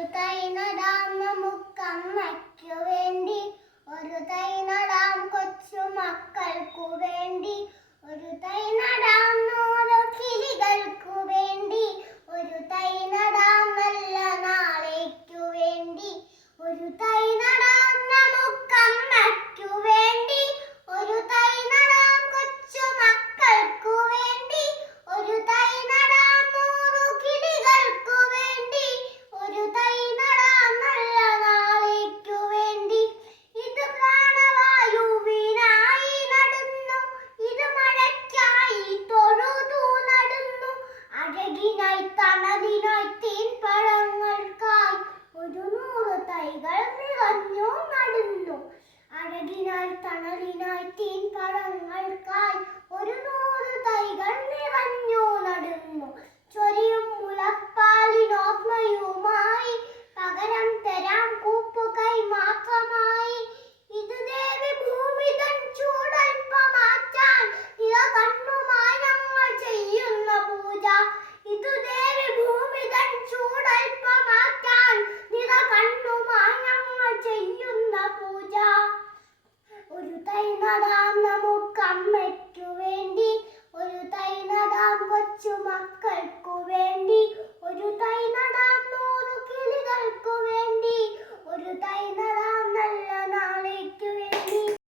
ഒരു തൈ നടാം നമുക്കമ്മയ്ക്കു വേണ്ടി, ഒരു തൈ നടാം കൊച്ചു മക്കൾക്കു വേണ്ടി, ഒരു തൈ നടാം ഓരോ കിളികൾക്കു വേണ്ടി, ഒരു തൈ നടാം നല്ല